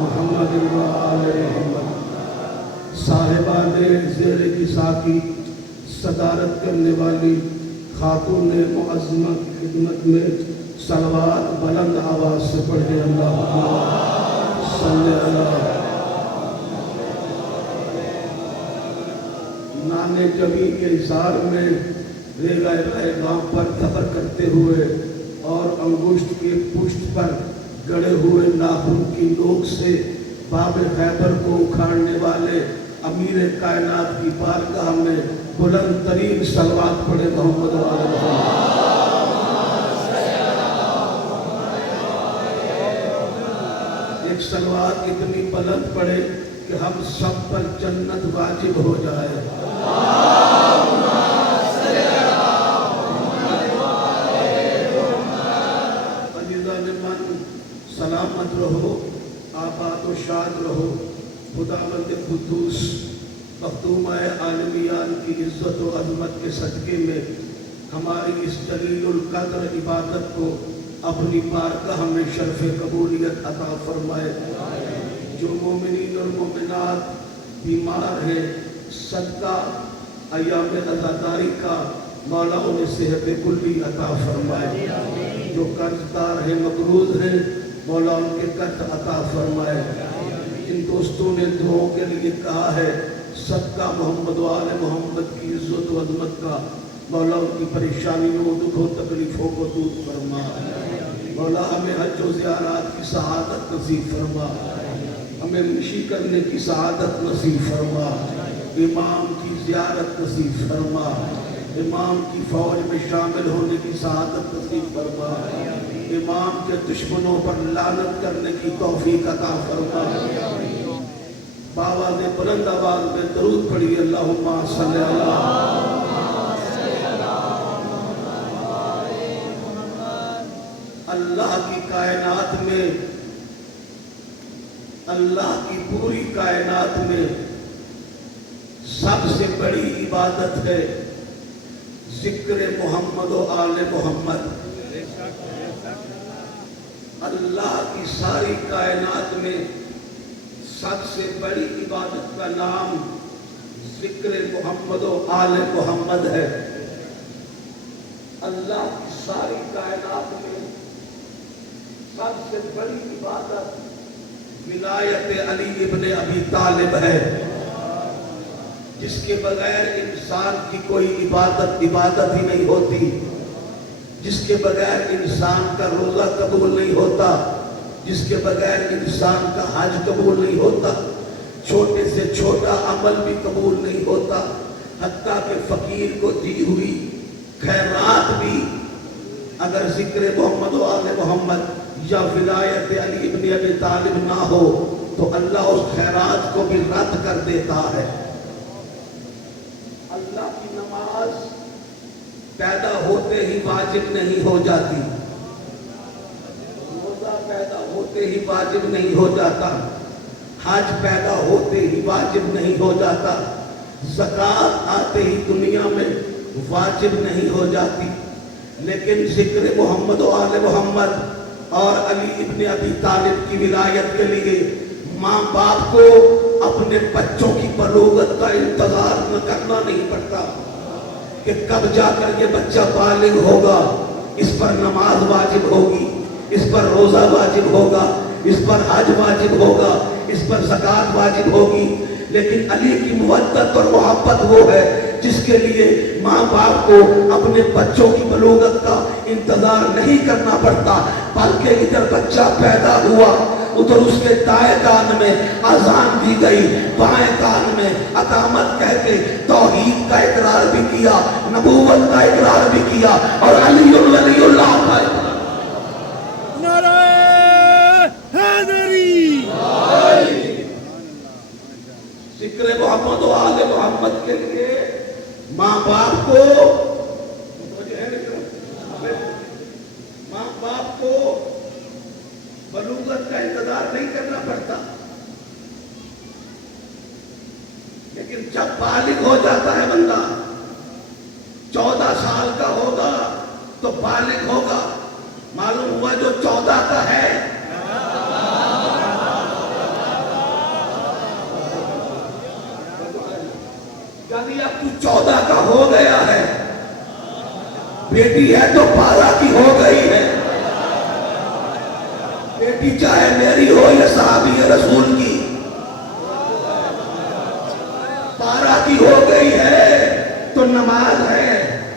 محمد و آل محمد۔ صاحبان زیر نثار کی صدارت کرنے والی خاتون معظمہ کی خدمت میں صلوات بلند آواز سے پڑھیں۔ اللہم صلی اللہ۔ نان جبی کے اظہار میں ریگہ پیغام پر دبر کرتے ہوئے اور انگشت کے پشت پر گڑے ہوئے ناخن کی نوک سے باب خیبر کو اکھاڑنے والے امیر کائنات کی بارگاہ میں بلند ترین صلوات پڑھے محمد و آل محمد۔ ایک صلوات اتنی بلند پڑھے کہ ہم سب پر جنت واجب ہو جائے۔ عزیزان من، سلامت رہو، آباد و شاد رہو۔ خداوند قدوس مخدومہ عالمیان کی عزت و عظمت کے صدقے میں ہماری اس جلیل القدر عبادت کو اپنی بارگاہ میں شرف قبولیت عطا فرمائے۔ جو مومنین اور مومنات بیمار ہیں، صدقہ ایام عزاداری کا مولا انہیں صحت کلی عطا فرمائے۔ جو قرض دار ہیں، مقروض ہیں، مولا ان کے قرض عطا فرمائے۔ ان دوستوں نے دعاؤں کے لیے کہا ہے، صدقہ محمد و آل محمد کی عزت و عظمت کا مولا ان کی پریشانیوں، دکھوں، تکلیفوں کو دور فرما۔ مولا ہمیں حج و زیارات کی سعادت نصیب فرما، ہمیں مشی کرنے کی سعادت نصیب فرما، امام کی زیارت نصیب فرما، امام کی فوج میں شامل ہونے کی سعادت نصیب فرما، امام کے دشمنوں پر لعنت کرنے کی توفیق عطا فرما۔ بآواز بلند آواز میں درود پڑھی، اللہم صلی اللہ۔ اللہ کی کائنات میں، اللہ کی پوری کائنات میں سب سے بڑی عبادت ہے ذکر محمد و آل محمد۔ اللہ کی ساری کائنات میں سب سے بڑی عبادت کا نام ذکر محمد و آل محمد ہے۔ اللہ کی ساری کائنات میں سب سے بڑی عبادت ولایت علی ابن ابی طالب ہے، جس کے بغیر انسان کی کوئی عبادت ہی نہیں ہوتی، جس کے بغیر انسان کا روزہ قبول نہیں ہوتا، جس کے بغیر انسان کا حج قبول نہیں ہوتا، چھوٹے سے چھوٹا عمل بھی قبول نہیں ہوتا، حتیٰ کہ فقیر کو دی ہوئی خیرات بھی اگر ذکر محمد و آل محمد یا ولایت علی ابن ابی طالب نہ ہو تو اللہ اس خیرات کو بھی رد کر دیتا ہے۔ اللہ کی نماز پیدا ہوتے ہی واجب نہیں ہو جاتی، روزہ پیدا ہوتے ہی واجب نہیں ہو جاتا، حج پیدا ہوتے ہی واجب نہیں ہو جاتا، زکوٰۃ آتے ہی دنیا میں واجب نہیں ہو جاتی، لیکن ذکر محمد و آل محمد اور علی ابن ابی طالب کی ولایت کے لیے ماں باپ کو اپنے بچوں کی بلوغت کا انتظار کرنا نہیں پڑتا کہ کب جا کر یہ بچہ بالغ ہوگا، اس پر نماز واجب ہوگی، اس پر روزہ واجب ہوگا، اس پر حج واجب ہوگا، اس پر زکوٰۃ واجب ہوگی۔ لیکن علی کی محبت اور محبت وہ ہے جس کے لیے ماں باپ کو اپنے بچوں کی بلوغت کا انتظار نہیں کرنا پڑتا، بلکہ ادھر بچہ پیدا ہوا ادھر اس کے دائیں کان میں اذان دی گئی، بائیں کان میں اقامت کہہ کے توحید کا اقرار بھی کیا، نبوت کا اقرار بھی کیا، اور علی ولی اللہ کا نعرہ حیدری۔ ذکر محمد و آل محمد کے لیے ماں باپ کو بلوغت کا انتظار نہیں کرنا پڑتا، لیکن جب بالغ ہو جاتا ہے بندہ، 14 سال کا ہوگا تو بالغ ہوگا۔ معلوم ہوا جو 14 کا ہے علی اب تو 14 کا ہو گیا ہے، بیٹی ہے تو 12 کی ہو گئی ہے، بیٹی چاہے میری ہو یا صحابی رسول کی 12 کی ہو گئی ہے، تو نماز ہے،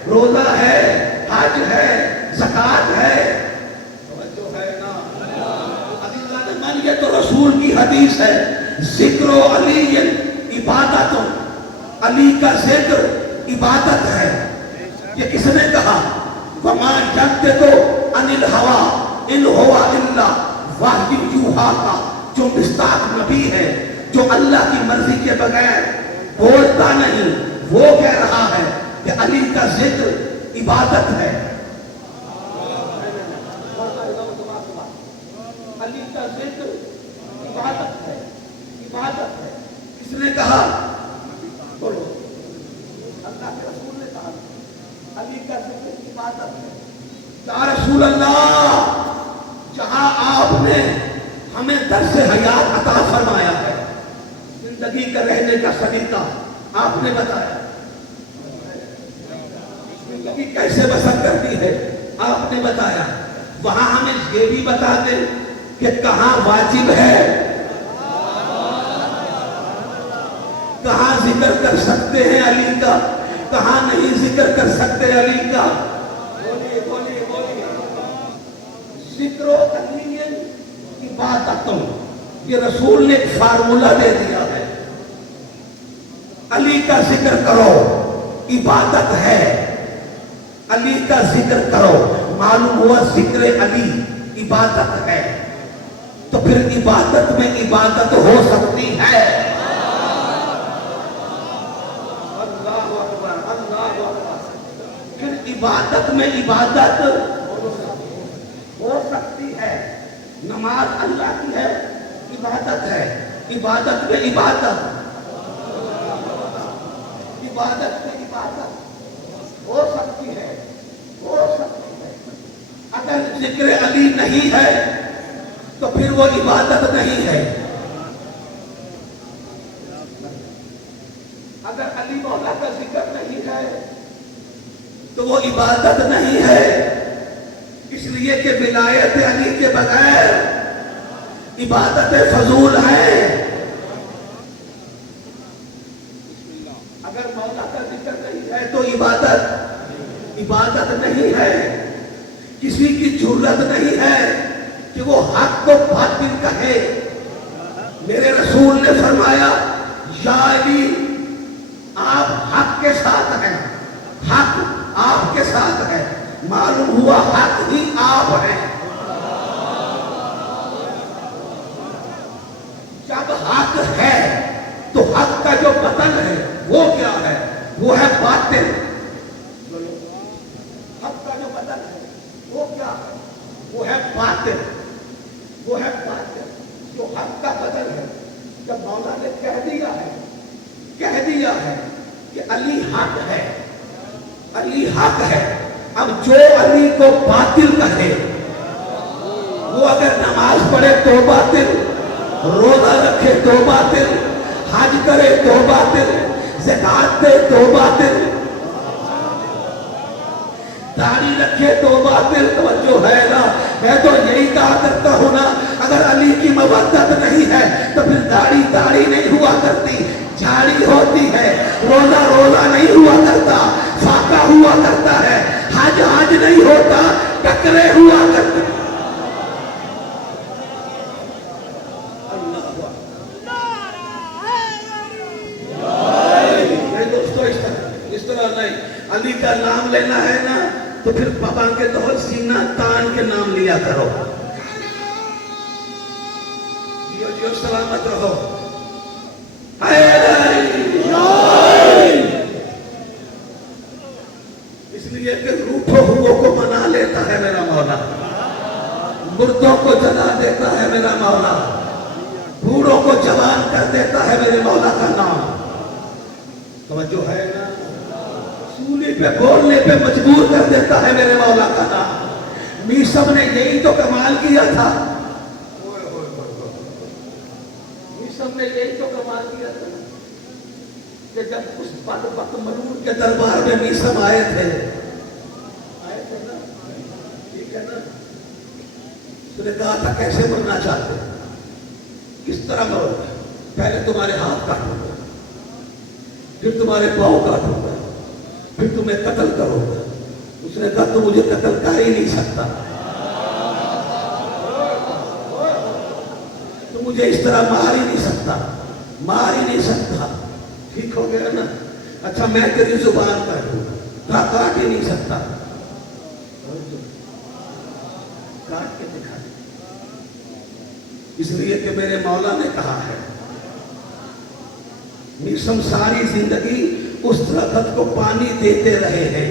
روزہ ہے، حج ہے، زکات ہے، توجہ ہے نا؟ یہ تو رسول کی حدیث ہے، ذکر و علی عبادت، علی کا ذکر عبادت ہے۔ یہ کس نے کہا؟ وَمَا يَنطِقُ عَنِ الْهَوَىٰ إِنْ هُوَ إِلَّا وَحْيٌ يُوحَىٰ کا جو مصداق نبی ہے، جو اللہ کی مرضی کے بغیر بولتا نہیں، وہ کہہ رہا ہے کہ علی کا ذکر عبادت ہے۔ علی کا ذکر عبادت ہے، عبادت ہے۔ کس نے کہا؟ بولو، اللہ کے رسول نے کہا علی کا ذکر عبادت ہے۔ یا رسول اللہ، جہاں آپ نے ہمیں درس حیات عطا فرمایا ہے، زندگی کا رہنے کا سلیقہ آپ نے بتایا، زندگی کیسے بسر کرتی ہے آپ نے بتایا، وہاں ہمیں یہ بھی بتا دیں کہ کہاں واجب ہے، کہاں ذکر کر سکتے ہیں علی کا، کہاں نہیں ذکر کر سکتے علی کا۔ بولیے بولیے بولیے۔ ذکر و علی عبادتوں، یہ رسول نے ایک فارمولہ دے دیا ہے، علی کا ذکر کرو عبادت ہے، علی کا ذکر کرو، معلوم ہوا ذکر علی عبادت ہے، تو پھر عبادت میں عبادت ہو سکتی ہے۔ اللہ اکبر، اللہ اکبر۔ پھر عبادت میں عبادت ہو سکتی ہے۔ نماز اللہ کی ہے، عبادت ہے، عبادت میں عبادت، عبادت میں عبادت ہو سکتی ہے، ہو سکتی ہے۔ اگر ذکر علی نہیں ہے تو پھر وہ عبادت نہیں ہے۔ اگر علی مولا کا ذکر نہیں ہے تو وہ عبادت نہیں ہے، اس لیے کہ ولایت علی کے بغیر عبادت فضول ہے۔ اگر مولا کا ذکر نہیں ہے تو عبادت نہیں ہے۔ کسی کی جرات نہیں ہے کہ وہ حق کو باطل کہے۔ میرے رسول نے فرمایا یا علی آپ حق کے ساتھ ہیں، حق آپ کے ساتھ ہے، معلوم ہوا حق ہی آپ ہیں۔ جب حق ہے تو حق کا جو بدل ہے وہ کیا ہے؟ وہ ہے باطل۔ حق کا جو بدل ہے وہ کیا ہے؟ وہ ہے باطل، وہ ہے باطل جو حق کا بدل ہے۔ جب مولا نے کہہ دیا ہے کہ علی حق ہے، علی حق ہے، اب جو علی کو باطل کہے وہ اگر نماز پڑھے تو باطل، روزہ رکھے تو باطل، حج کرے تو باطل، زکات دے تو باطل، داڑھی رکھے تو باطل۔ توجہ ہے نا؟ میں تو یہی کہا کرتا ہوں نا، اگر علی کی مودت نہیں ہے تو پھر داڑھی نہیں ہوا کرتی، جھاڑی ہوتی ہے، روزہ نہیں ہوا کرتا، فاقہ ہوا کرتا ہے، حج نہیں ہوتا، ٹکرے ہوا کرتے۔ اس طرح نہیں، علی کا نام لینا ہے نا تو پھر بابا کے دور سینہ تان کے نام لیا کرو۔ جیو سلامت رہو۔ اس لیے کہ روٹھو ہو کو منا لیتا ہے میرا مولا، مردوں کو جلا دیتا ہے میرا مولا، بوڑھوں کو جوان کر دیتا ہے میرے مولا کا نام۔ توجہ ہے نا؟ سولی پہ بولنے پہ مجبور کر دیتا ہے میرے مولا کا نام۔ میسم نے یہی تو کمال کیا تھا، میسم نے یہی تو کمال کیا تھا۔ کہ جب اس بدبخت ملعون کے دربار میں میثم آئے تھے نا، ٹھیک ہے نا، اس نے کہا تھا کیسے مرنا چاہتے، کس طرح مرو گے؟ پہلے تمہارے ہاتھ کاٹوں گا، پھر تمہارے پاؤں کاٹوں گا، پھر تمہیں قتل کروں گا۔ اس نے کہا تو مجھے قتل کر ہی نہیں سکتا، تو مجھے اس طرح مار ہی نہیں سکتا، مار ہی نہیں سکتا، ٹھیک ہو گیا نا؟ اچھا میں تیری زبان کاٹوں گا، کہا کاٹ ہی نہیں سکتا، کاٹ کے دکھا دے، اس لیے کہ میرے مولا نے کہا ہے، میثم ساری زندگی اس درخت کو پانی دیتے رہے ہیں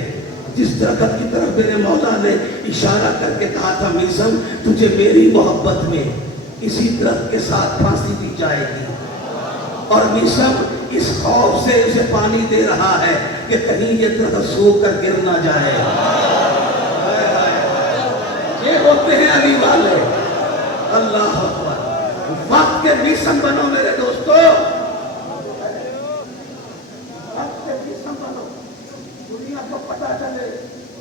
جس درخت کی طرف میرے مولا نے اشارہ کر کے کہا تھا میثم تجھے میری محبت میں اسی درخت کے ساتھ پھانسی دی جائے گی، اور میثم اس خوف سے اسے پانی دے رہا ہے کہ کہیں یہ درخت سوکھ کر گر نہ جائے۔ یہ ہوتے ہیں علی والے، اللہ اکبر، وقت کے میثم بنو میرے دوستو، وقت کے میثم بنو، دنیا کو پتا چلے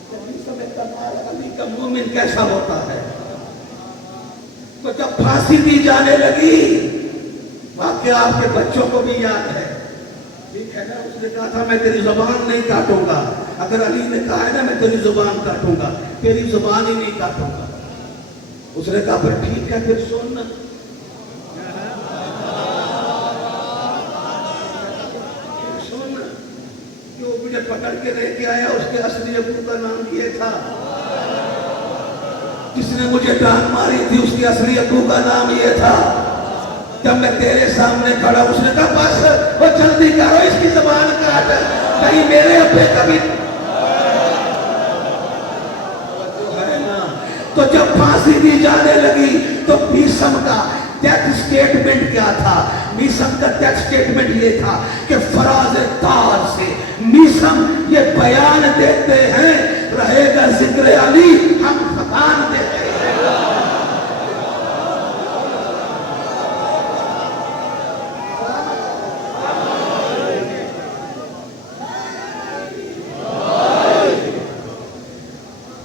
کہ میثم کمال علی کا مومن کیسا ہوتا ہے۔ تو جب پھانسی دی جانے لگی، واقعہ آپ کے بچوں کو بھی یاد ہے، ٹھیک ہے نا، اس نے کہا تھا میں تیری زبان نہیں کاٹوں گا، اگر علی نے کہا ہے نا میں تیری زبان کاٹوں گا، تیری زبان ہی نہیں کاٹوں گا۔ اس نے کہا پھر ٹھیک ہے، پھر سننا، جو مجھے پکڑ کے لے کے آیا اس کے اصلی ابو کا نام یہ تھا، جس نے مجھے ڈانٹ ماری تھی اس کے اصلی ابو کا نام یہ تھا۔ جب میں تیرے سامنے کھڑا، اس نے کہا بس وہ جلدی کرو، اس کی زبان کاٹ، کہیں میرے ابے کبھی۔ تو جب پھانسی دی جانے لگی تو میثم کا ڈیتھ سٹیٹمنٹ کیا تھا؟ میثم کا ڈیتھ سٹیٹمنٹ یہ تھا کہ فراز تار سے میثم یہ بیان دیتے ہیں رہے گا ذکر علی، ہم زبان دیتے ہیں۔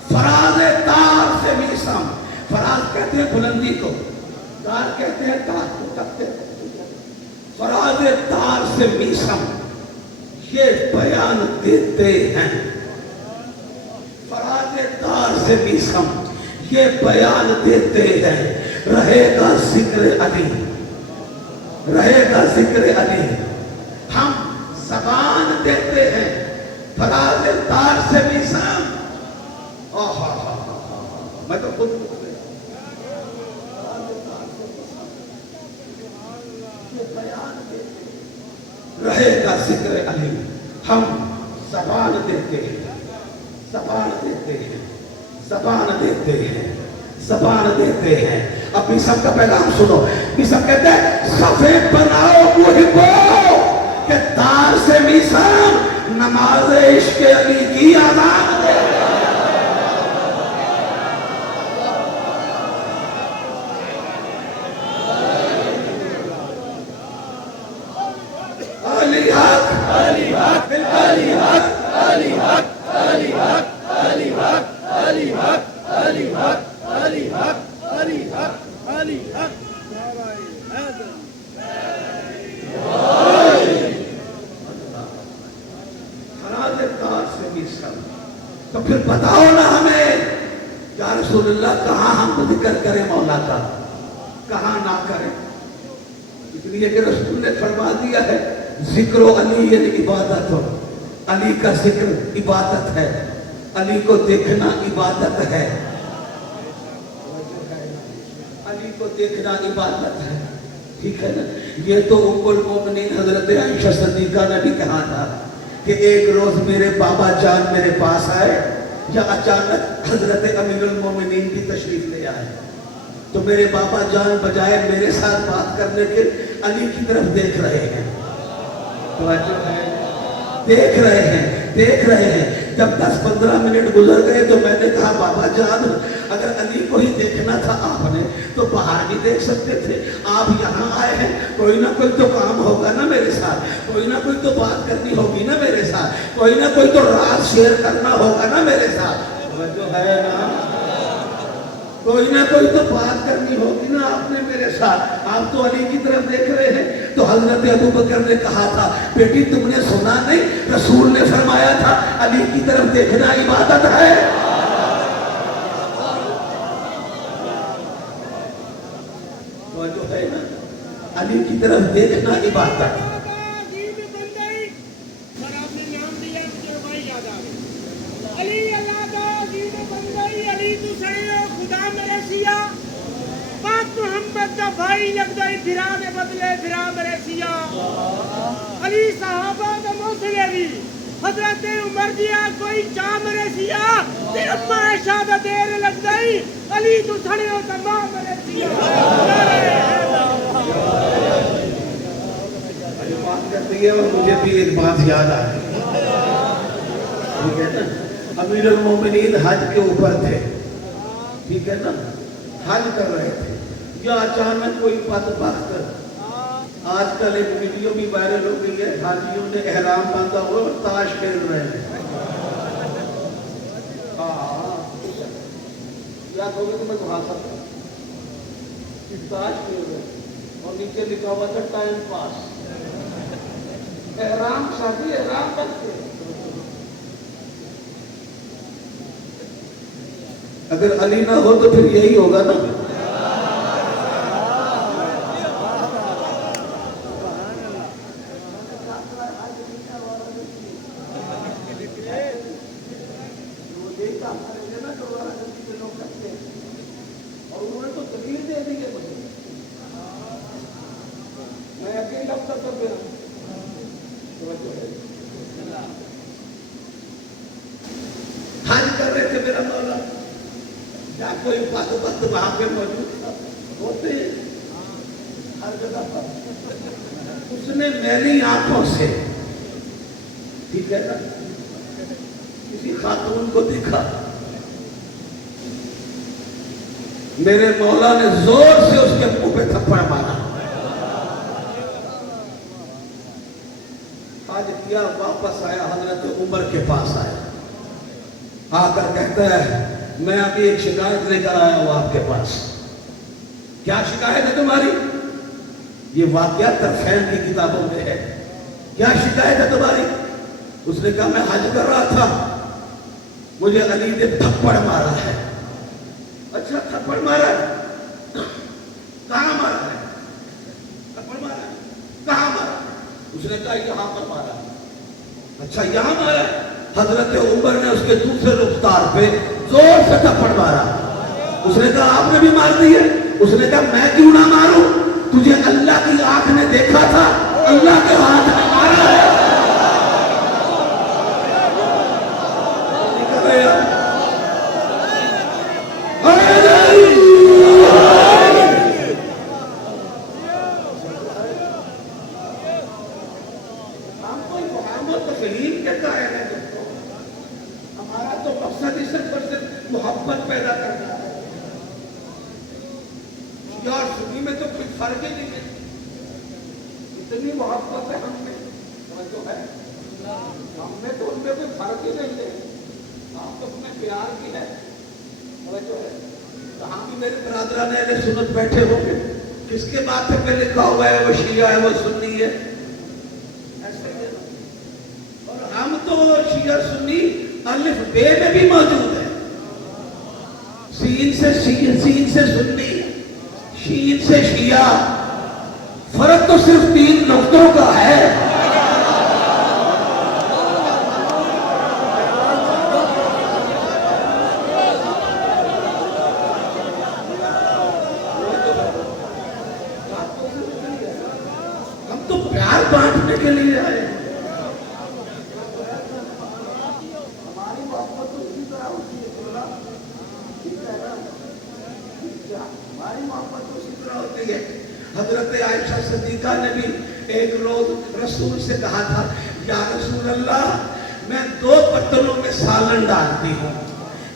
فراز تار سے میثم، فراز کہتے ہیں بلندی کو، تار کہتے ہیں تار کو، تختے فراز تار سے میثم یہ بیان دیتے ہیں، فراز تار سے میثم یہ بیان دیتے ہیں رہے گا ذکر علی، رہے گا ذکر علی، ہم زبان دیتے ہیں۔ فراز تار سے میثم، میں تو خود رہے گا ذکر علی، ہم زبان دیتے ہیں، زبان دیتے ہیں، زبان دیتے ہیں، زبان دیتے ہیں۔ اب میثم کا پیغام سنو، میثم کہتے ہیں صفے بناؤ محبو کہ تار سے میثم نماز عشق علی کی آزان دے۔ تو پھر بتاؤ نا ہمیں یا رسول اللہ کہاں ہم ذکر کریں مولا کا، کہاں نہ کریں؟ اس لیے کہ رسول نے فرما دیا ہے ذکر و علی یعنی عبادت ہو، علی کا ذکر عبادت ہے، علی کو دیکھنا عبادت ہے، علی کو دیکھنا عبادت ہے، ٹھیک ہے نا؟ یہ تو ام المومنین حضرت عائشہ صدیقہ نے بھی کہا تھا کہ ایک روز میرے بابا جان میرے پاس آئے یا اچانک حضرت امیر المومنین بھی تشریف لے آئے، تو میرے بابا جان بجائے میرے ساتھ بات کرنے کے علی کی طرف دیکھ رہے ہیں، دیکھ رہے ہیں، دیکھ رہے ہیں۔ جب 10-15 منٹ گزر گئے تو میں نے کہا بابا جان اگر علی کو ہی دیکھنا تھا آپ نے تو باہر بھی دیکھ سکتے تھے. آپ یہاں آئے ہیں, کوئی نہ کوئی تو کام ہوگا نا میرے ساتھ, کوئی نہ کوئی تو بات کرنی ہوگی نا میرے ساتھ, کوئی نہ کوئی تو راز شیئر کرنا ہوگا نا میرے ساتھ. جو ہے نا, کوئی نہ کوئی تو بات کرنی ہوگی نا آپ نے میرے ساتھ. آپ تو علی کی طرف دیکھ رہے ہیں. تو حضرت ابوبکر نے کہا تھا, بیٹی تم نے سنا نہیں, رسول نے فرمایا تھا علی کی طرف دیکھنا عبادت ہے. وہ جو ہے نا, علی کی طرف دیکھنا عبادت. محمد دا بھائی لگ گئی پھرا میں بدلے پھرا میرے سیاہ. علی صحابہ دا موسلے بھی حضرت عمر دیا کوئی چاہ میرے سیاہ. تیر اما عائشہ دا دیر لگ گئی علی تو سڑے ہو تمام میرے سیاہ. علی بات کرتی ہے اور مجھے بھی ایک بات یاد آ رہی ہے. ٹھیک ہے نا, امیر المومنین حج کے اوپر تھے, ٹھیک ہے نا, حج کر رہے تھے. یا اچانک کوئی بدبخت, آج کل ایک ویڈیو بھی وائرل ہو گئی ہے, حاجیوں نے احرام باندھا ہوا اور تاش کھیل رہے ہیں. یا کہو گے تو میں کہا سکتا تاش کھیل رہے ہیں اور نیچے لکھا ہوا تھا ٹائم پاس. احرام شادی احرام بنتے. اگر علی نہ ہو تو پھر یہی ہوگا نا. حج کر رہے تھے میرا مولا, یا کوئی بدبخت وہاں پہ موجود تھا, ہوتے ہیں ہر جگہ پر. اس نے میری آنکھوں سے, ٹھیک ہے نا, کسی خاتون کو دیکھا. میرے مولا نے زور سے اس کے منہ پہ تھپڑ مارا. حج کیا, واپس آیا, حضرت عمر کے پاس آیا, آ کر کہتا ہے میں ابھی ایک شکایت لے کر آیا ہوں آپ کے پاس. کیا شکایت ہے تمہاری؟ یہ واقعہ طرفین کی کتابوں میں ہے. کیا شکایت ہے تمہاری؟ اس نے کہا میں حج کر رہا تھا, مجھے علی نے تھپڑ مارا ہے. اچھا تھپڑ مارا ہے, کہاں مارا ہے؟ تھپڑ مارا ہے, کہاں مارا؟ اس نے کہا یہاں پر مارا. اچھا یہاں مارا. حضرت عمر نے اس کے دوسرے رخسار پہ زور سے تھپڑ مارا. اس نے کہا آپ نے بھی مار دی ہے. اس نے کہا میں کیوں نہ ماروں, تجھے اللہ کی آنکھ نے دیکھا تھا, اللہ کے ہاتھ نے مارا ہے. ہمارا تو مقصد ہی صرف اور صرف محبت پیدا کرنا ہے. یار سنی میں تو کوئی فرق ہی نہیں ہے, اتنی محبت ہے ہم میں, جو ہے ہم میں تو ان میں کوئی فرق ہی نہیں ہے. آپ تو ہمیں پیار کی ہے, جو ہے کہاں بھی میرے برادران اہل سنت بیٹھے ہوں گے, کس کے بات پہ لکھا ہوا ہے وہ شیعہ ہے وہ سنی ہے, ایسے ہی. اور ہم تو شیعہ سنی الف بے میں بھی موجود ہے. سین سے سنی, شین سے شیعہ, فرق تو صرف 3 نقطوں کا ہے. ہم تو پیار بانٹنے کے لیے آئے. ہماری محبت تو اسی طرح ہوتی ہے, ہماری محبت تو اسی طرح ہوتی ہے. حضرت عائشہ صدیقہ نے بھی ایک روز رسول سے کہا تھا یا رسول اللہ میں 2 برتنوں میں سالن ڈالتی ہوں,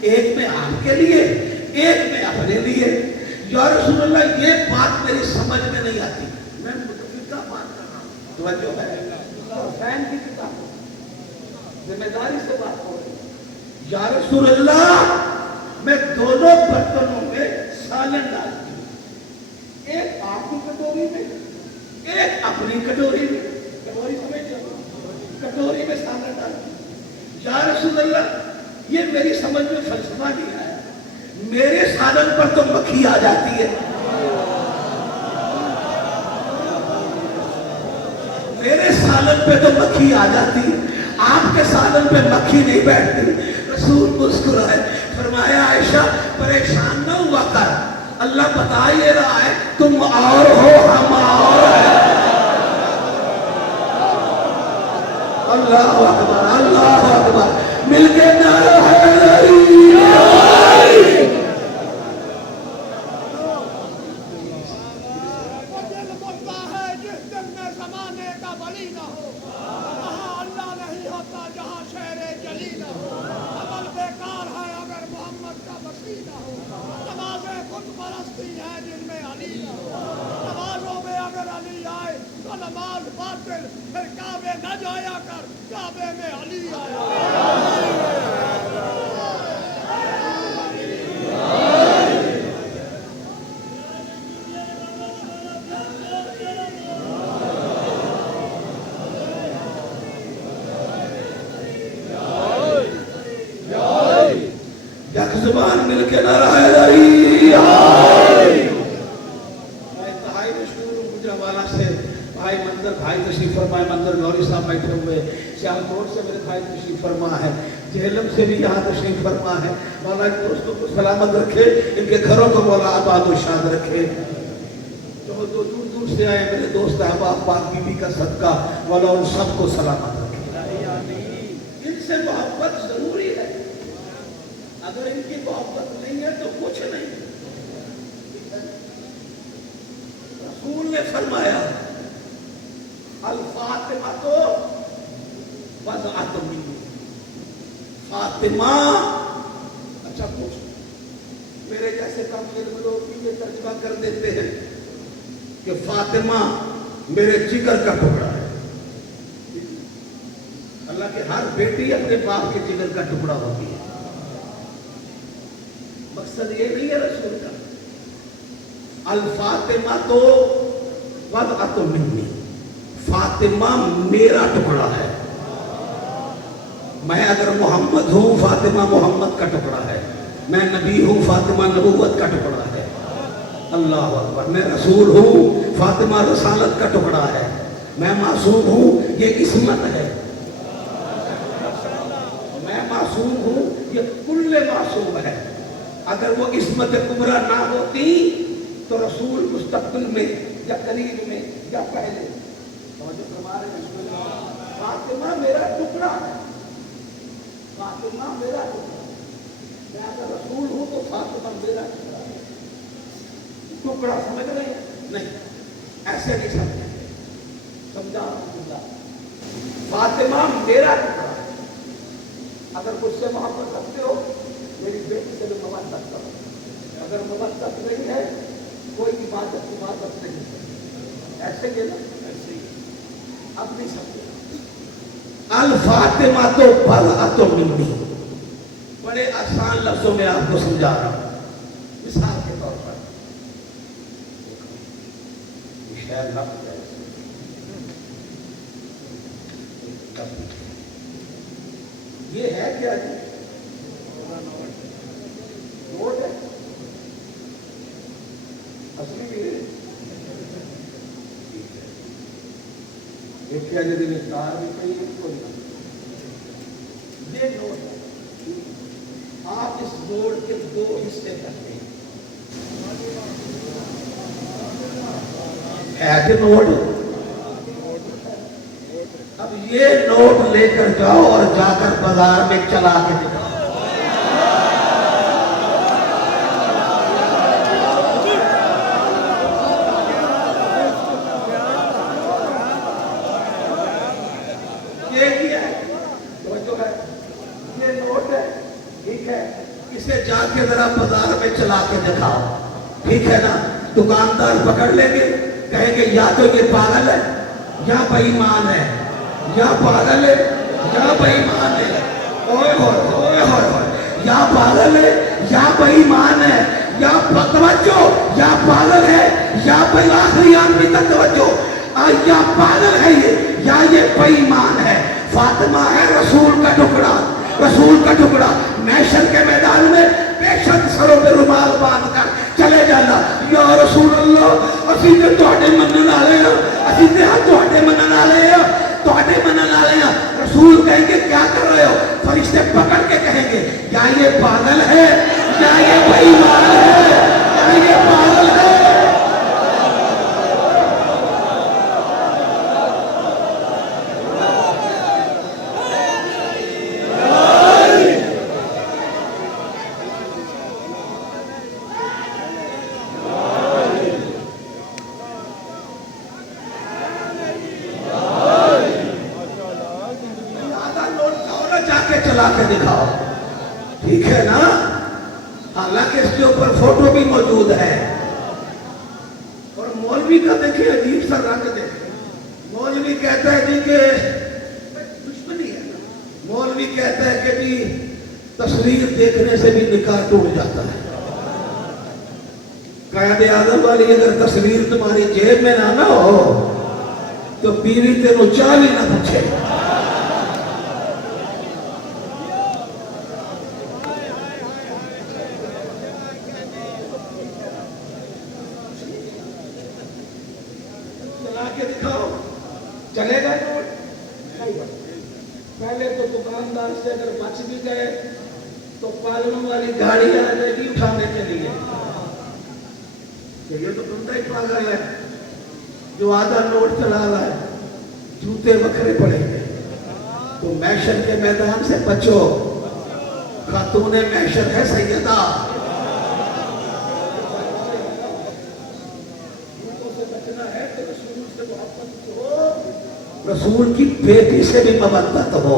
ایک میں آپ کے لیے ایک میں اپنے لیے. یا رسول اللہ یہ بات میری سمجھ میں نہیں آتی. میں متفقہ بات کر رہا ہوں. توجہ ہے فین کی کتاب ذمہ داری سے بات ہو رہی ہے. یا رسول اللہ میں دونوں برتنوں میں سالن ڈالتی ہوں, ایک آپ کی کٹوری میں ایک اپنی کٹوری میں. کٹوری سمجھ لو, کٹوری میں سالن ڈالتی ہوں. یا رسول اللہ یہ میری سمجھ میں فلسفہ نہیں آیا. میرے سالن پر تو مکھی آ جاتی ہے, میرے سالن پہ تو مکھی آ جاتی ہے, آپ کے سالن پہ مکھی نہیں بیٹھتی. رسول مسکرائے, فرمایا عائشہ پریشان نہ ہوا کر, اللہ بتا یہ رہا ہے تم اور ہو ہم اور ہیں. اللہ اکبر, اللہ اکبر, مل کے نعرہ حیدری. نماز باطل, پھر کعبے نہ جایا کر, کعبے میں علی آیا. یک زبان مل کے نعرہ حیدری. میں انتہائی مشہور ہوں گجرانوالہ سے. بھائی منظر بھائی تشریف فرمائے, منظر گوری صاحب بیٹھے ہوئے, سیال کوٹ سے میرے بھائی تشریف فرما ہے, جہلم سے بھی یہاں تشریف فرما ہے. مولا ان دوستوں کو سلامت رکھے, ان کے گھروں کو مولا آباد و شاد رکھے. جو دور دور سے آئے میرے دوست احباب پاک بی بی کا صدقہ مولا ان سب کو سلامت رکھے. ان سے محبت ضروری ہے, اگر ان کی محبت نہیں ہے تو کچھ نہیں. رسول نے فرمایا الفاطمہ تو بضعۃ منی. فاطمہ, اچھا پوچھ, میرے جیسے کم علم لوگ یہ ترجمہ کر دیتے ہیں کہ فاطمہ میرے جگر کا ٹکڑا ہے. اللہ کہ ہر بیٹی اپنے باپ کے جگر کا ٹکڑا ہوتی ہے. مقصد یہ نہیں ہے رسول کا. الفاطمہ تو بضعۃ منی, فاطمہ میرا ٹکڑا ہے. میں اگر محمد ہوں فاطمہ محمد کا ٹکڑا ہے, میں نبی ہوں فاطمہ نبوت کا ٹکڑا ہے. اللہ اکبر, میں رسول ہوں فاطمہ رسالت کا ٹکڑا ہے. میں معصوم ہوں, یہ عصمت ہے. میں معصوم ہوں, یہ کل معصوم ہے. اگر وہ عصمت کبریٰ نہ ہوتی تو رسول مستقبل میں یا قریب میں یا پہلے فاطمہ میرا ٹکڑا ہے. فاطمہ میرا ٹکڑا, میں اگر رسول ہوں تو فاطمہ میرا ٹکڑا ہے. ٹکڑا سمجھ رہے ہیں؟ نہیں, ایسے نہیں سمجھے, سمجھا. فاطمہ میرا ٹکڑا ہے. اگر مجھ سے محبت رکھتے ہو میری بیٹی سے بھی محبت کرو. اگر محبت نہیں ہے کوئی عبادت نہیں ہے. ایسے کہ نا, ایسے ہی اب نہیں سمجھے. الفاطمہ تو بضعۃ منی, بڑے آسان لفظوں میں آپ کو سمجھا رہا ہوں. مثال کے طور پر شاید لفظ ہے, یہ ہے کیا جی؟ نوٹ ہے, اصلی بھی ہے. ایک کیا جی دن کار بھی کہیں کوئی نہ. یہ نوٹ ہے, آپ اس نوٹ کے دو حصے کرتے ہیں. ہے کہ نوٹ, اب یہ نوٹ لے کر جاؤ اور جا کر بازار میں چلا کے دکھاؤ. اسے جا کے ذرا بازار میں چلا کے دکھاؤ. ٹھیک ہے نا؟ دکاندار پکڑ لیں گے, کہیں گے یا تو یہ پاگل ہے یا بے ایمان ہے, یا پاگل ہے یا بے ایمان ہے, اوئے ہوئے اوئے ہوئے ہوئے, یا پاگل ہے یا بے ایمان ہے, یا توجہ یا پاگل ہے یا بے آخری آدمی تک توجہ, یا پاگل ہے یا یہ بے ایمان ہے. فاطمہ ہے رسول کا ٹکڑا, رسول کا ٹکڑا. محشر کے میدان میں بے شک سروں پہ رومال باندھ کر چلے جانا, یا رسول اللہ اسی تے تواڈے منن والے ہاں, اسی تے تواڈے منن والے ہاں, تواڈے منن والے ہاں. رسول کہیں گے کیا کر رہے ہو؟ فرشتے پکڑ کے کہیں گے یا یہ پاگل ہے یا یہ بے ایمان ہے, یا یہ پاگل ہے. چلا کے دکھاؤ, ٹھیک ہے نا؟ حالانکہ اس کے اوپر فوٹو بھی موجود ہے. اور مولوی کا دیکھیں عجیب سا رنگ دیکھیں. مولوی کہتا ہے جی کہ دشمنی ہے, مولوی کہتا ہے کہ جی تصویر دیکھنے سے بھی نکاح ٹوٹ جاتا ہے. قائد اعظم والی اگر تصویر تمہاری جیب میں نہ ہو تو بیوی تینوں چاہ بھی نہ پوچھے. چلے گا پہلے تو دکاندار سے اگر بچ بھی گئے تو پالوں والی گاڑی آ جائے گی اٹھانے کے لیے. یہ تو بندہ ہی پاگل ہے جو آدھا نوٹ چلا رہا ہے, جوتے بکھرے پڑیں گے. تو محشر کے میدان سے بچو, خاتون محشر ہے سیدہ. رسول کی بیٹی سے بھی مودت ہو,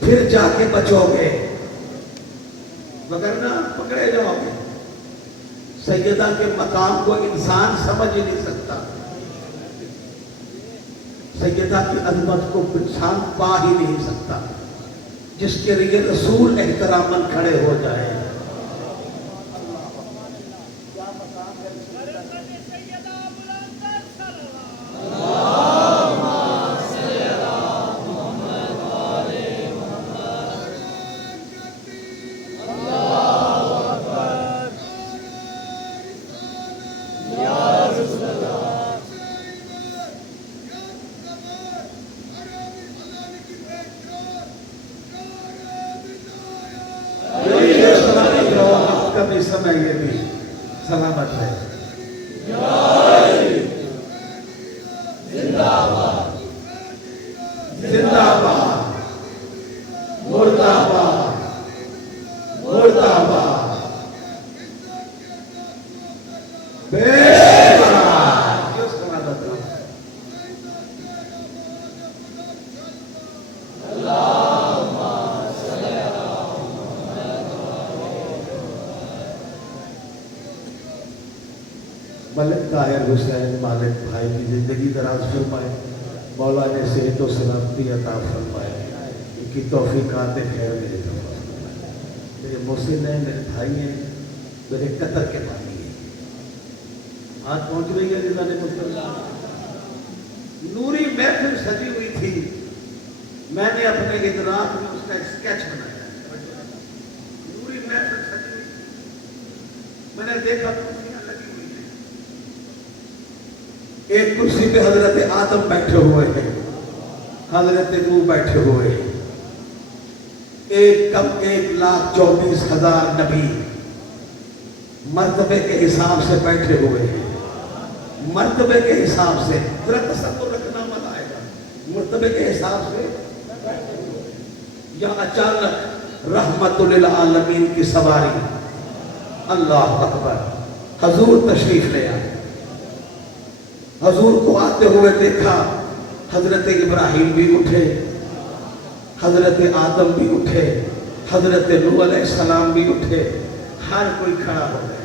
پھر جا کے بچو گے, وگرنہ پکڑے جاؤ گے. سیدہ کے مقام کو انسان سمجھ ہی نہیں سکتا, سیدہ کی عظمت کو انسان پا ہی نہیں سکتا, جس کے لیے رسول احتراماً کھڑے ہو جائے. سمے یہ بھی سلامت ہے. زندہ باد, زندہ باد, مرد آباد, مرد آباد, بے قرار. کیوں سلامت ہے؟ ملک طاہر حسین مالک بھائی کی زندگی دراز فرمائے, مولا نے صحت و سلامتی عطا فرمائے, ان کی توفیقات خیر میرے میرے محسن ہیں, میرے بھائی ہیں, میرے قطر کے بھائی ہیں. آج پہنچ رہی ہے جنہوں نے مسلمان نوری محفل سجی ہوئی تھی. میں نے اپنے ادراک میں اس کا ایک سکیچ بنایا. نوری محفل سجی ہوئی, میں نے دیکھا ایک کرسی پہ حضرت آدم بیٹھے ہوئے ہیں, حضرت نوح بیٹھے ہوئے ہیں, 1,24,000 نبی مرتبے کے حساب سے بیٹھے ہوئے ہیں. مرتبے کے حساب سے ذرا تصور رکھنا مت آئے گا. مرتبے کے حساب سے یا اچانک رحمت للعالمین کی سواری, اللہ اکبر, حضور تشریف لے آئے. حضور کو آتے ہوئے دیکھا, حضرت ابراہیم بھی اٹھے, حضرت آدم بھی اٹھے, حضرت نوح علیہ السلام بھی اٹھے, ہر کوئی کھڑا ہو گیا.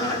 8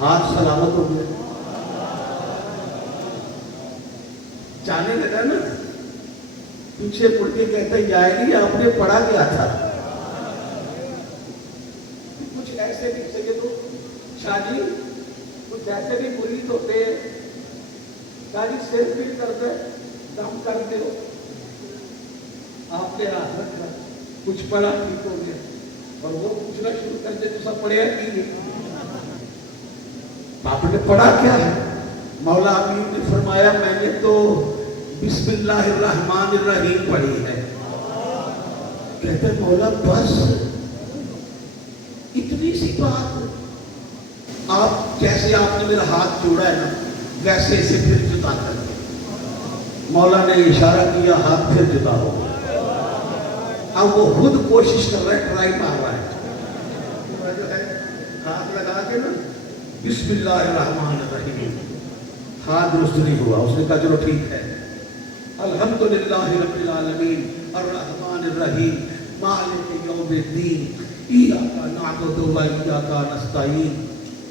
ہاتھ سلامت ہو گیا. جانے لگا نا, پیچھے مڑ کے کہتے جائے آپ نے پڑھا کیا تھا؟ کچھ ایسے بھی سید شاہ جی, کچھ ایسے بھی مرید ہوتے ہیں, شاہ جی سر بھی کرتے دم کرتے ہو, آپ نے ہاتھ رکھا, کچھ پڑھا ٹھیک ہو گیا, اور وہ پوچھنا شروع کر دے تو سب پڑھے ہیں کہ آپ نے پڑھا کیا ہے؟ مولا امین نے فرمایا میں نے تو بسم اللہ الرحمن الرحیم پڑھی ہے. کہتے ہیں مولا بس اتنی سی بات؟ آپ جیسے آپ نے میرا ہاتھ جوڑا ہے نا ویسے اسے پھر جدا کر دیا. مولا نے اشارہ کیا, ہاتھ پھر جدا ہو گیا. اب وہ خود کوشش کر رہا ہے, ٹرائی مار رہا ہے, جو ہے ہاتھ لگا کے نا بسم اللہ الرحمن الرحیم, ہاتھ درست نہیں ہوا. اس نے کہا چلو ٹھیک ہے, الحمدللہ رب العالمین الرحمن الرحیم مالک یوم الدین ایاک نعبد و ایاک نستعین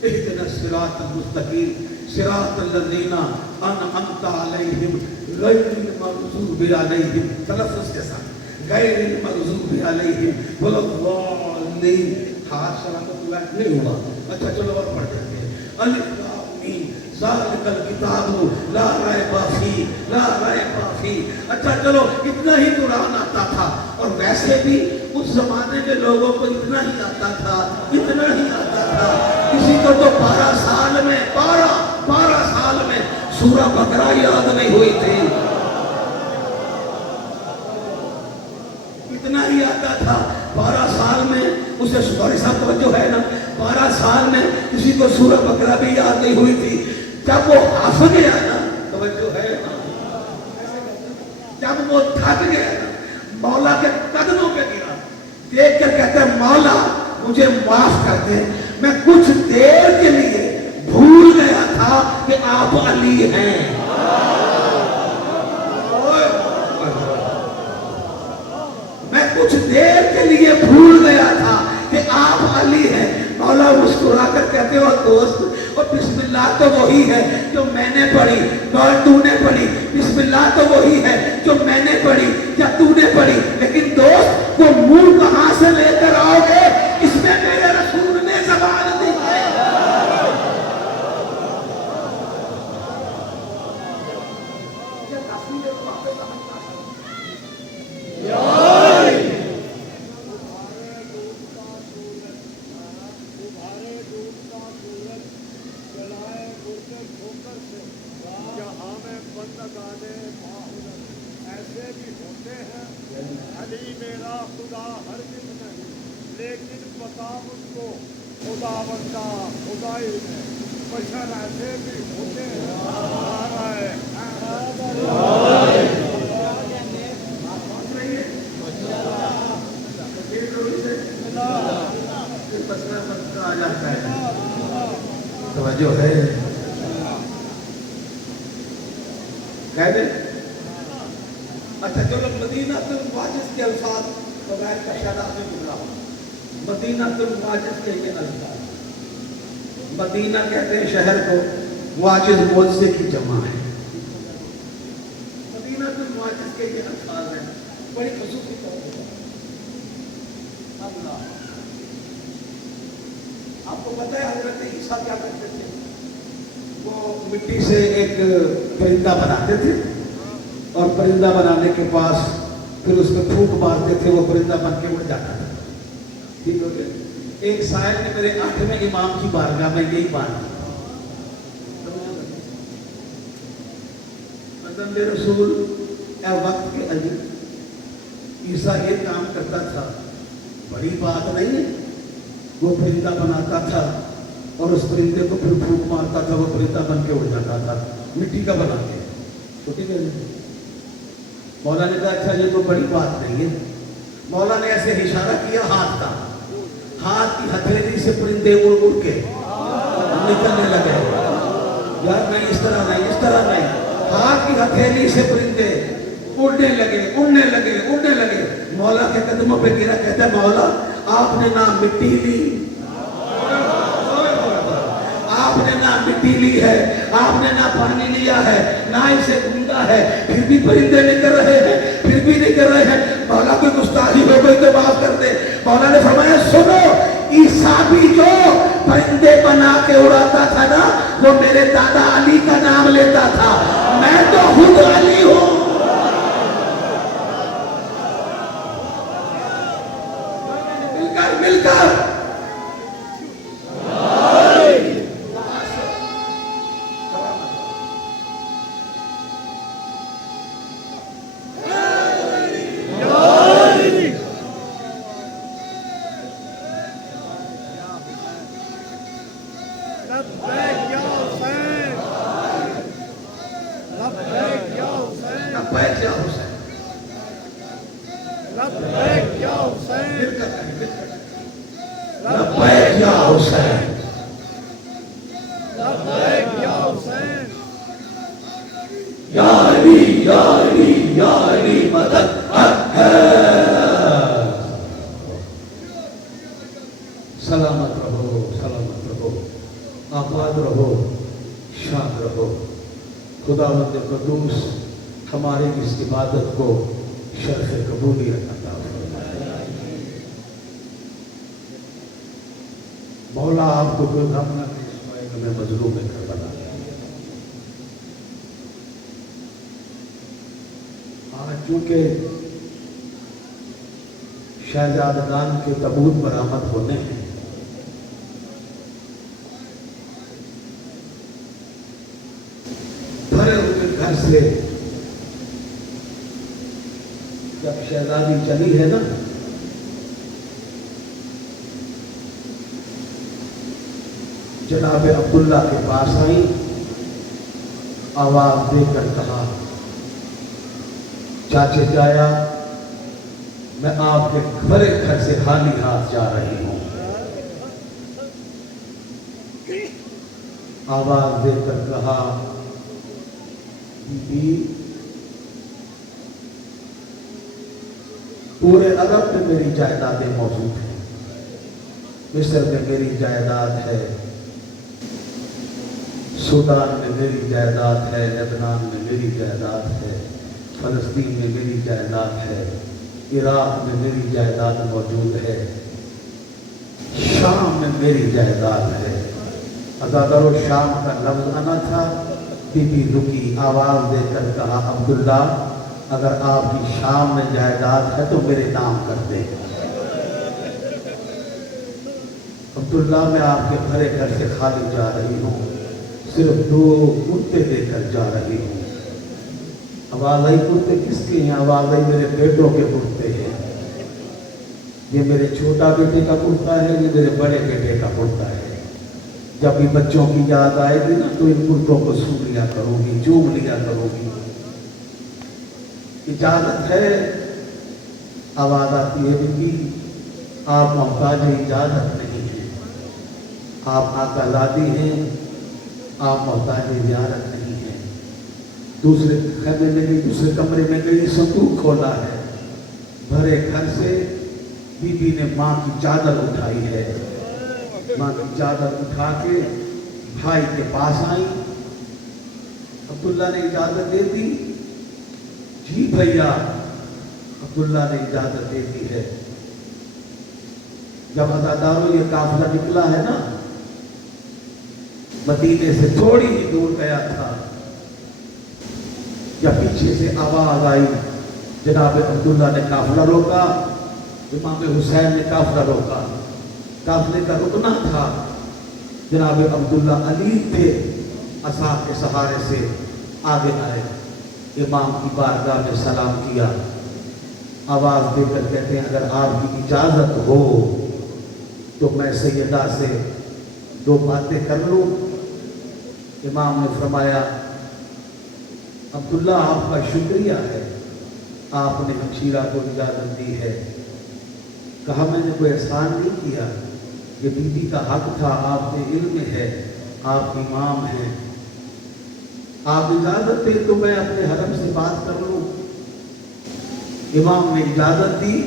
اہدنا الصراط المستقیم صراط الذین انعمت علیہم غیر المغضوب علیہم, تلفظ کے ساتھ غیر المغضوب علیہم ولا الضالین. ہاتھ سلامت ہوا نہیں ہوا؟ اچھا چلو اور پڑھ دیتے ہیں. الف لام میم ذالک الکتاب لا ریب فیہ لا ریب فیہ. اچھا چلو اتنا ہی قرآن آتا تھا, اور ویسے بھی اس زمانے کے لوگوں کو اتنا ہی آتا تھا, اتنا ہی آتا تھا. کسی کو تو 12 سال میں 12 سال میں سورہ بقرہ یاد نہیں ہوئی تھی, اتنا ہی آتا تھا. 12 سال میں اسے سواری صاحب توجہ ہے نا, 12 سال میں کسی کو سورہ بقرہ بھی یاد نہیں ہوئی تھی. جب وہ حافظ گیا نا, توجہ ہے, جب وہ تھک گیا نا, مولا کے قدموں پہ گرا, دیکھ کر کہتے ہیں مولا مجھے معاف کر دے, میں کچھ دیر کے لیے بھول گیا تھا کہ آپ علی ہیں. میں کچھ دیر کے لیے بھول گیا تھا کہ آپ علی ہیں. مولا مسکرا کر کہتے ہو دوست, اور بسم اللہ تو وہی ہے جو میں نے پڑھی اور تو نے پڑھی, بسم اللہ تو وہی ہے جو میں نے پڑھی یا تو نے پڑھی, لیکن دوست وہ منہ کہاں سے لے کر آؤ گے؟ اس میں میرے رسول نے زبان دی ہے. ایسے بھی ہوتے ہیں علی میرا خدا ہرگز نہیں, لیکن پتا مجھ کو خدا بندہ خدائی میں بشر ایسے بھی ہوتے ہیں. آ جاتا ہے, توجہ ہے, کہہ دیں. اچھا چلو مدینہ المواجز کے الفاظ بغیر تشہد سے گزرا. مدینہ المواجز کے یہ الفاظ, مدینہ کہتے ہیں شہر کو, مواجز موجزے کی جمع ہے. مدینہ المواجز کے یہ الفاظ ہیں, بڑی خصوصی طور پر. اللہ آپ کو پتہ ہے حضرت عیسیٰ کیا کرتے تھے؟ وہ مٹی سے ایک پرندہ بناتے تھے, اور پرندہ بنانے کے پاس پھر اس میں پھونک مارتے تھے, وہ پرندہ بن کے اڑ جاتا تھا. ٹھیک ہو گیا. ایک صاحب نے میرے 8ویں امام کی بارگاہ میں یہی بات کی, مدد رسول اے وقت کے علی, عیسیٰ یہ کام کرتا تھا, بڑی بات نہیں ہے. وہ پرندہ بناتا تھا اور اس پرندے کو پھر پھونک مارتا تھا, وہ پرندہ بن کے اڑ جاتا تھا, مٹی کا بنا کے. چھوٹی بہن مولا نے کہا اچھا یہ تو بڑی بات نہیں ہے. مولا نے ایسے اشارہ کیا ہاتھ کا, ہاتھ کی ہتھیلی سے پرندے اڑ اڑ کے نکلنے لگے. یار نہیں, اس طرح نہیں, اس طرح نہیں. ہاتھ کی ہتھیلی سے پرندے اڑنے لگے, اڑنے لگے, اڑنے لگے. مولا کے قدموں پہ گرا, کہتا ہے مولا آپ نے نہ مٹی لی, آپ نہ مٹی لی ہے، آپ نے نہ پانی لیا ہے، نہ اسے ڈھونڈا ہے، پھر بھی پرندے نکل رہے ہیں، پھر بھی نکل رہے ہیں۔ مولا کوئی گستاخی ہو گئی تو معاف کر دے۔ مولا نے فرمایا سنو، عیسیٰ بھی جو پرندے بنا کے اڑاتا تھا نا، وہ میرے دادا علی کا نام لیتا تھا، میں تو خود علی ہوں۔ مل کر سلامت رہو، سلامت رہو، آباد رہو، شاد رہو۔ خداوند قدوس ہماری اس عبادت کو شرف قبولیت عطا فرمائے۔ مولا آپ کو کوئی غم نہ دے، اسماعیل میں مظلوم کربلا۔ آج چونکہ شہزادگان کے تابوت برآمد ہونے ہیں، بھرے ہوئے گھر سے جب شہزادی چلی ہے نا، جناب عبداللہ کے پاس آئی، آواز دے کر کہا چاچے جایا، میں آپ کے بھرے گھر سے خالی ہاتھ جا رہی ہوں۔ آواز دے کر کہا بی پورے عرب میں میری جائیدادیں موجود ہیں، مصر میں میری جائیداد ہے، سودان میں میری جائیداد ہے، لبنان میں میری جائیداد ہے، فلسطین میں میری جائیداد ہے، عراق میں میری جائیداد موجود ہے، شام میں میری جائیداد ہے۔ ازادر و شام کا لفظ آنا تھا، بی بی رکی، آواز دے کر کہا عبداللہ اگر آپ کی شام میں جائیداد ہے تو میرے نام کر دیں۔ عبداللہ میں آپ کے بھرے گھر سے خالی جا رہی ہوں، صرف 2 کرتے دے کر جا رہی ہوں۔ آواز آئی کرتے کس کے ہیں؟ آواز آئی میرے بیٹوں کے کرتے ہیں، یہ میرے چھوٹا بیٹے کا کرتا ہے، یہ میرے بڑے بیٹے کا کرتا ہے۔ جب بھی بچوں کی یاد آئے گی نا تو ان کرتوں کو سن لیا کرو گی، چوم لیا کرو گی۔ اجازت ہے؟ آواز آتی ہے بی آپ محتاج اجازت نہیں ہیں، آپ آقا زادی ہیں، آپ محتاج زیارت نہیں ہیں۔ دوسرے خیمے میں گئی، دوسرے کمرے میں گئی، صندوق کھولا ہے، بھرے گھر سے بی بی نے ماں کی چادر اٹھائی ہے، ماں کی چادر اٹھا کے بھائی کے پاس آئی۔ عبداللہ نے اجازت دے دی؟ جی بھیا، عبداللہ نے اجازت دے دی ہے۔ جب عزاداروں یہ قافلہ نکلا ہے نا، مدینے سے تھوڑی ہی دور گیا تھا، جب پیچھے سے آواز آئی، جناب عبداللہ نے قافلہ روکا، امام حسین نے قافلہ روکا، قافلے کا رکنا تھا، جناب عبداللہ علی تھے، عصا کے سہارے سے آگے آئے، امام کی بارگاہ میں سلام کیا، آواز دے کر کہتے ہیں اگر آپ کی اجازت ہو تو میں سیدہ سے 2 باتیں کر لوں۔ امام نے فرمایا عبداللہ آپ کا شکریہ ہے، آپ نے ہمشیرہ کو اجازت دی ہے۔ کہا میں نے کوئی احسان نہیں کیا، یہ بی بی کا حق تھا، آپ کے علم میں ہے، آپ امام ہیں، آپ اجازت دیں تو میں اپنے حرم سے بات کر لوں۔ امام نے اجازت دی،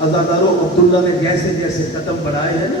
عزاداروں عبداللہ نے جیسے جیسے قدم بڑھائے ہیں نا،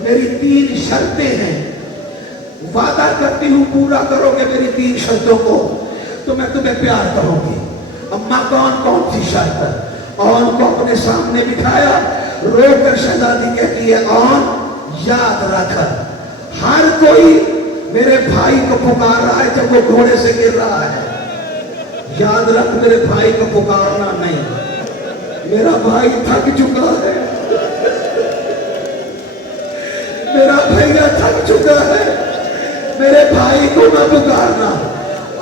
میری 3 شرطیں ہیں، وعدہ کرتی ہوں پورا کرو گے میری 3 شرطوں کو تو میں تمہیں پیار کروں گی۔ اماں کون سی شرط؟ اون کو اپنے سامنے بٹھایا، رو کر شہزادی کہتی ہے اون یاد رکھ ہر کوئی میرے بھائی کو پکار رہا ہے جب وہ گھوڑے سے گر رہا ہے، یاد رکھ میرے بھائی کو پکارنا نہیں، میرا بھائی تھک چکا ہے، میرا بھیا تھک چکا ہے، میرے بھائی کو نہ پکارنا۔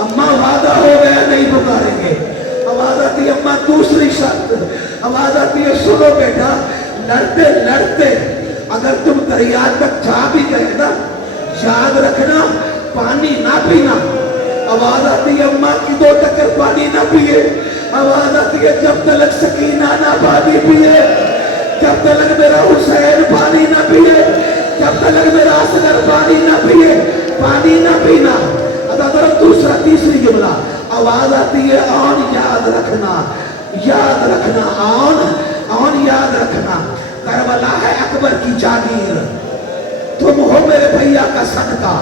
اماں وعدہ ہو گیا نہیں پکاریں گے۔ آواز آتی ہے اماں دوسری شرط، آواز آتی ہے سنو بیٹا، لڑتے لڑتے اگر تم دریا تک جا بھی گئے نا یاد رکھنا پانی نہ پینا۔ آواز آتی ہے اماں کی 2 ٹکر پانی نہ پیے۔ آواز آتی ہے جب تلک سکینہ نہ پانی پیے، جب تلک میرا حسین پانی نہ پیے، جب تلک میرا اصغر پانی نہ پیے، پانی نہ پینا۔ دوسرا تیسری جملہ آواز آتی ہے آن یاد رکھنا، یاد رکھنا آن یاد رکھنا، کربلا ہے اکبر کی جاگیر، تم ہو میرے بھیا کا صدقہ،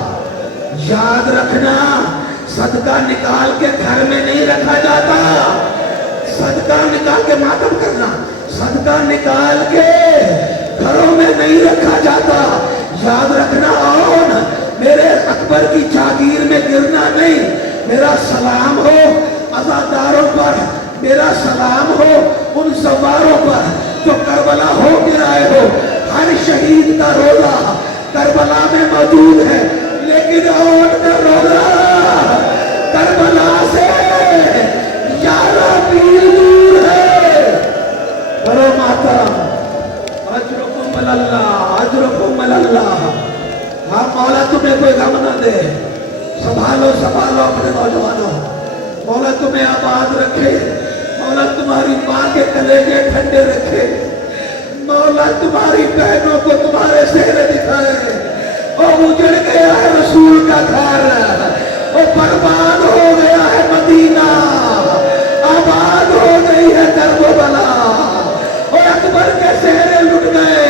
یاد رکھنا صدقہ نکال کے گھر میں نہیں رکھا جاتا، صدقہ نکال کے ماتم کرنا، صدقہ نکال کے گھروں میں نہیں رکھا جاتا، یاد رکھنا آن میرے اکبر کی جاگیر میں گرنا نہیں۔ میرا سلام ہو عزاداروں پر، میرا سلام ہو ان سواروں پر جو کربلا ہو کے آئے ہو۔ ہر شہید کا روزہ کربلا میں موجود ہے، لیکن اون کا روزہ کربلا سے 11 میل دور ہے۔ کرو ماتم، اجرکم اللہ، اجرکم اللہ۔ ہاں مولا تمہیں کوئی غم نہ دے، سنبھالو اپنے نوجوانوں، مولا تمہیں آباد رکھے، مولا تمہاری ماں کے کلیجے ٹھنڈے رکھے، مولا تمہاری بہنوں کو تمہارے چہرے دکھائے۔ وہ اجڑ گیا ہے رسول کا گھر، وہ برباد ہو گیا ہے مدینہ، آباد ہو گئی ہے درب و بلا، اور اکبر کے چہرے لٹ گئے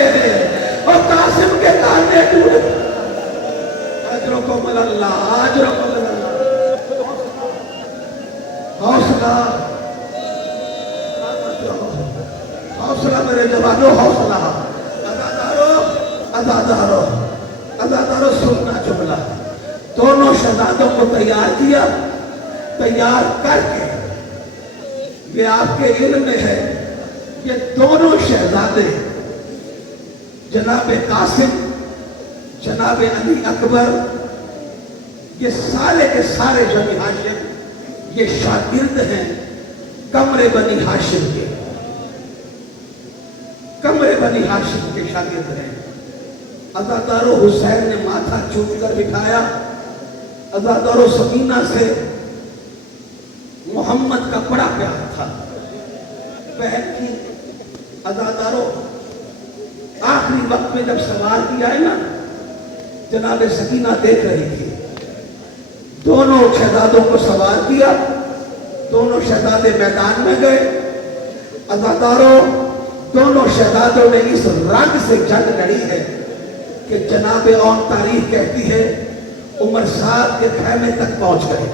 اور قاسم کے کانے ٹوٹ گئے۔ اجرکم اللہ، اجرکم اللہ۔ حوصلہ میرے جوانوں، حوصلہ۔ عزادارو سننا جملہ، دونوں شہزادوں کو تیار کیا، تیار کر کے یہ آپ کے علم میں ہے یہ دونوں شہزادے جناب قاسم، جناب علی اکبر، یہ سارے کے سارے بنی ہاشم یہ شاگرد ہیں قمر بنی ہاشم کے، قمر بنی ہاشم کے شاگرد ہیں۔ عزادارو حسین نے ماتھا چوم کر بٹھایا، عزادارو سکینہ سے محمد کا بڑا پیار تھا بہن کی۔ عزادارو آخری وقت میں جب سوار کیا ہے نا، جناب سکینہ دیکھ رہی تھی، دونوں شہزادوں کو سوار کیا، دونوں شہزادے میدان میں گئے۔ عزادارو دونوں شہزادوں نے اس رنگ سے جنگ لڑی ہے کہ جناب اون تاریخ کہتی ہے عمر سعد کے خیمے تک پہنچ گئے۔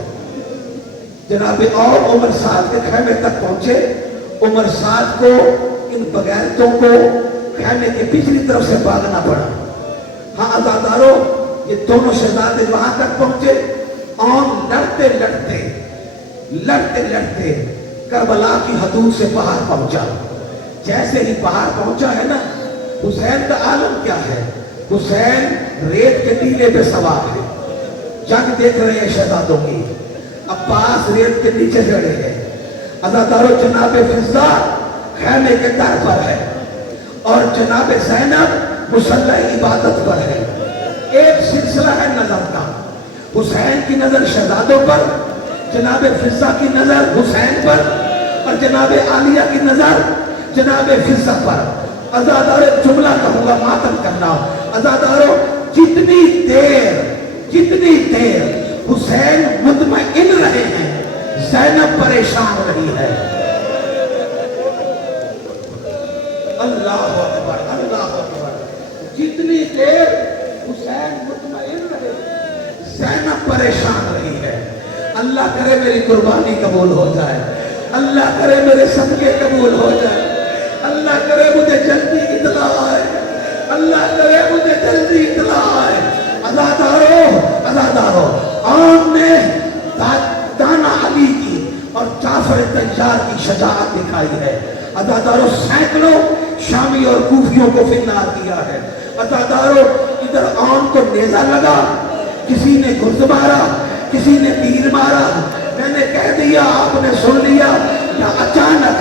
جناب اون عمر سعد کے خیمے تک پہنچے، عمر سعد کو ان بغیرتوں کو خیمے کے پچھلی طرف سے بھاگنا پڑا۔ ہاں عزادارو یہ دونوں شہزادے وہاں تک پہنچے، اون لڑتے لڑتے کربلا کی حدود سے باہر پہنچا۔ جیسے ہی باہر پہنچا ہے نا، حسین کا عالم کیا ہے؟ حسین ریت کے ٹیلے پہ سوار ہے، جنگ دیکھ رہے ہیں شہزادوں کی، عباس ریت کے نیچے جڑے ہیں۔ عزادارو جناب فضہ خیمے کے در پر ہے اور جناب زینب مصلی عبادت پر ہے۔ ایک سلسلہ ہے نظر کا، حسین کی نظر شہزادوں پر، جناب فضہ کی نظر حسین پر، اور جناب عالیہ کی نظر جناب فضہ پر۔ عزادارو جملہ کہوں گا ماتم کرنا، عزادارو جتنی دیر حسین مطمئن رہے ہیں، زینب پریشان رہی ہے۔ اللہ اکبر، اللہ اکبر۔ جتنی دیر اللہ کرے میری قربانی قبول ہو جائے، اللہ کرے میرے صدقے قبول ہو جائے، اللہ کرے مجھے جلدی اطلاع آئے، اللہ کرے مجھے جلدی اطلاع آئے۔ عزادارو عام نے دانا علی کی اور جعفر طیار کی شجاعت دکھائی ہے۔ عزادارو سینکڑوں شامی اور کوفیوں کو فنار کیا ہے۔ عزادارو ادھر عام کو نیزہ لگا، کسی نے گرز مارا، کسی نے تیر مارا، میں نے کہہ دیا آپ نے سن لیا، یا اچانک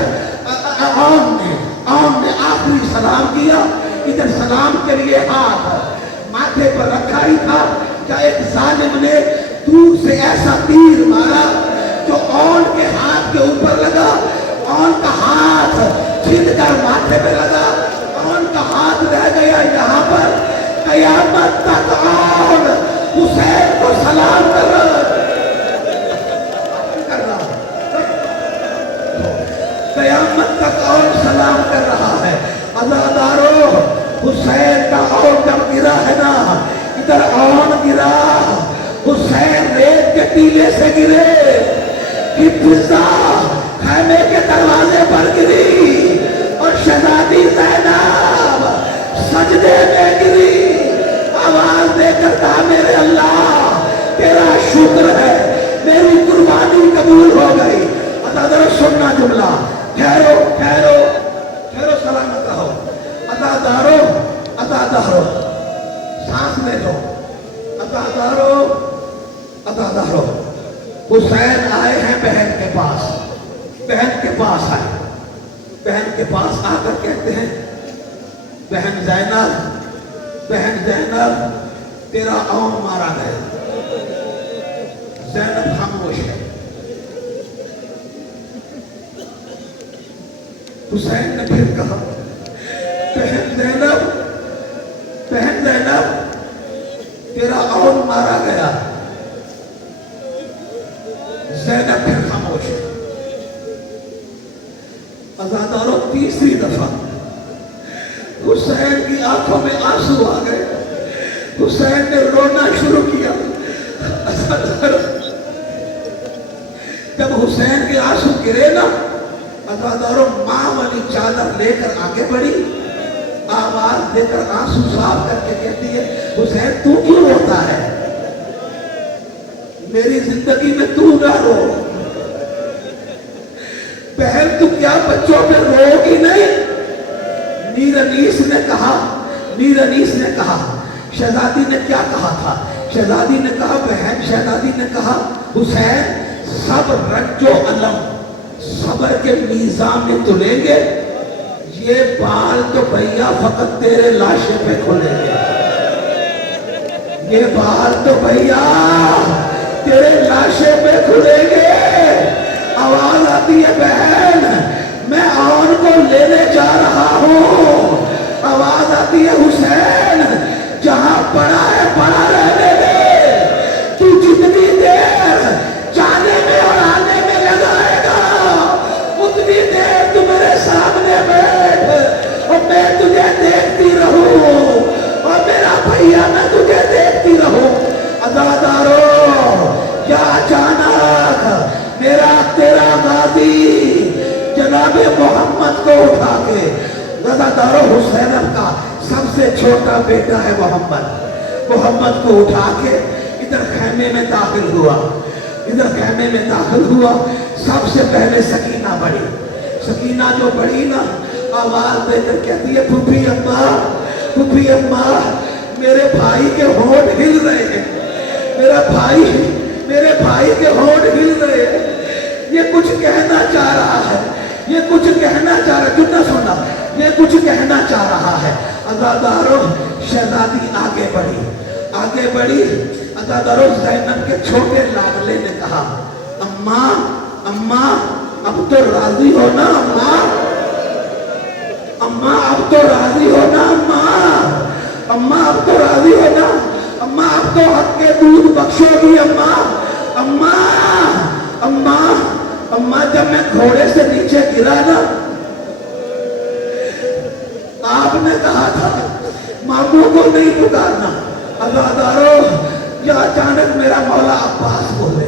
عام نے آخری سلام کیا، ادھر سلام کے لیے ہاتھ ماتھے پر رکھا ہی تھا کہ ایک ظالم نے دور سے ایسا تیر مارا جو عون کے ہاتھ کے اوپر لگا، عون کا ہاتھ چھن کر ماتھے پہ لگا، عون کا ہاتھ رہ گیا یہاں پر۔ قیامت تک عون حسین کو سلام کر رہا قیامت تک عون سلام کر رہا ہے۔ عزادارو حسین کا عون جب گرا ہے نا، ادھر عون گرا، حسین ریت کے ٹیلے سے گرے کہ فضا خیمے کے دروازے پر گری اور شہزادی زینب سجدے میں گری، آواز دے کر کہا میرے اللہ تیرا شکر ہے میری قربانی قبول ہو گئی۔ عزادارو سننا جملہ، ٹھہرو ٹھہرو ٹھہرو، سلامت رہو۔ عزادارو سانس لے لو۔ عزادارو حسین آئے ہیں بہن کے پاس، بہن کے پاس آئے، بہن کے پاس آ کر کہتے ہیں بہن زینب تیرا عون مارا گیا۔ زینب خاموش ہے۔ حسین نے پھر کہا بہن زینب تیرا عون مارا گیا۔ زینب پھر خاموش ہے۔ عزادارو تیسری دفعہ حسین کی آنکھوں میں آنسو آ گئے، حسین نے رونا شروع کیا۔ جب حسین کے آنسو گرے نا، عزادارو ماں والی چادر لے کر آگے بڑھی، آواز دے کر آنسو صاف کر کے کہتی ہے حسین تو کیوں روتا ہے؟ میری زندگی میں تو نہ رو، بہن تو کیا بچوں میں رو گی نہیں؟ میر انیس نے کہا شہزادی نے کیا کہا تھا؟ شہزادی نے کہا بہن، شہزادی نے کہا حسین سب رنج و علم صبر کے میزان میں تلیں گے، یہ بال تو بھیا فقط تیرے لاشے پہ کھلیں گے، یہ بال تو بھیا تیرے لاشے پہ کھلیں گے۔ آواز آتی ہے بہن میں عون کو لینے جا رہا ہوں، آواز آتی ہے حسین جہاں پڑا ہے پڑا رہنے دے، تو جتنی دیر جانے میں اور آنے میں لگائے گا اتنی دیر تو میرے سامنے بیٹھ اور میں تجھے دیکھتی رہوں، اور میرا بھیا میں تجھے دیکھتی رہوں۔ عزادارو کیا اچانک میرا تیرا غازی جناب محمد کو اٹھا کے، عزادارو حسین کا سب سے چھوٹا بیٹا ہے محمد کو اٹھا کے ادھر خیمے میں داخل ہوا، سب سے پہلے سکینہ بڑھی، سکینہ جو بڑھی نا آواز دے کر کہتی ہے پھوپھی اماں میرے بھائی کے ہونٹ ہل رہے ہیں، میرے بھائی کے ہونٹ ہل رہے ہیں، یہ کچھ کہنا چاہ رہا ہے، یہ کچھ کہنا چاہ رہا ہے۔ عزادارو شہزادی آگے بڑھی، عزادارو زینب کے چھوٹے لاڈلے نے کہا اماں اب تو راضی ہو نا، اماں اب تو راضی ہو نا، اماں اب تو راضی ہو نا، اماں اب تو حق کے دودھ بخشو گی، اماں جب میں گھوڑے سے نیچے گرا نا آپ نے کہا تھا ماموں کو نہیں پکارنا۔ عزادارو یا اچانک میرا مولا عباس بولے،